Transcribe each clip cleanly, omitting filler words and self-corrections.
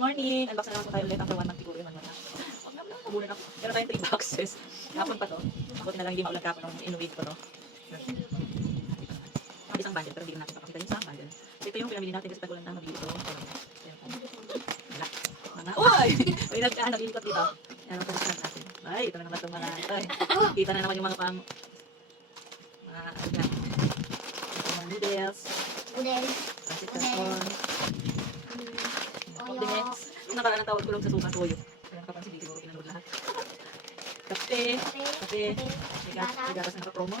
morning! Unbox na naman po tayo ulit after 1 month siguro yun. Huwag naman lang, nabulan ako. Meron tayong 3 boxes. Kapon pa to. Buti na lang hindi maulan kapon nung inuwid ko to. Ang isang bundle, pero hindi natin papakita yung isang bundle. So ito yung pinamili natin kasi tagulan na mabili ito. Wala. Mga, uy! Uy, nag-iikot dito. Ayan, ang pagkakas natin. Ay, ito na naman itong mga, ay, kita na naman yung mga pang, ano yan, mga noodles, pancit canton, condiments. Yung nakaraan ang tawag ko lang sa suka, toyo. Kaya nakapansin, hindi siguro pinanood lahat. Kape, may gatas na naka-promo.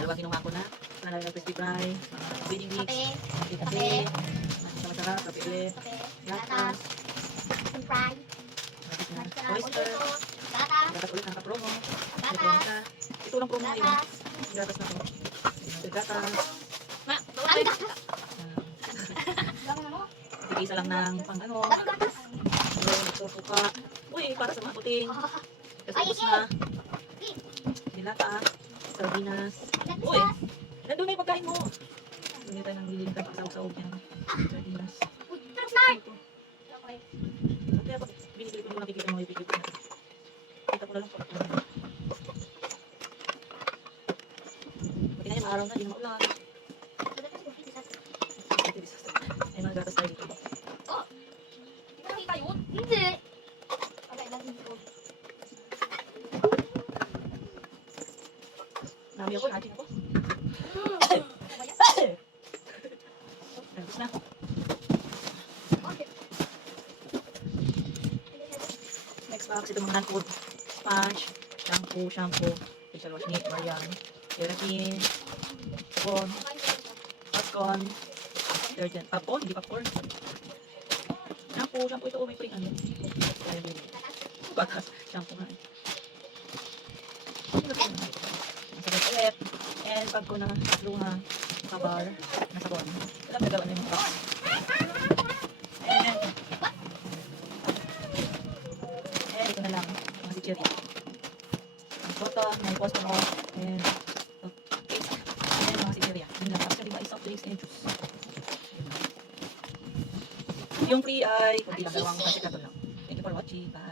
Dalawang kinuha ko na. Nalagay ng crispy fry, mga baby mix, kape, masarap, kape ulit, gatas, oyster, gatas ulit na naka-promo. Ito lang promo ngayon. Gatas na to. Gatas. Isa lang ng pang ano. Suka. Uy, para sa mga puting. Kasi ubos na. Dilata. Sardinas. Uy, nandun na yung pagkain mo. Hindi tayo nang bilhin ka pagsaw-saw yan. Sardinas. Kaya pag binibili ko mo nakikita mo yung pipili ko na. Kita ko na lang po. Pati nga yung araw na, hindi na maulan. Ay, mga gatas tayo dito. Nami ako, natin ako. Nagos na. Next box, ito mga hand food. Sponge, shampoo, facial wash ni Marian, keratin, sabon, popcorn, detergent, popcorn, hindi popcorn. Shampoo ito, may free ano. Bakas, shampoo nga. Masarap ulit. And pag ko na luha, kabar, na sabon. Alam na gawa na yung box. And ito na lang, mga sicherya. May cotton, may phosphor, and paste. And mga sicherya. Yun lang. Actually, mga soft drinks and juice. Yung free ay, kung bilang dalawang pancit canton lang. Thank you for watching. Bye.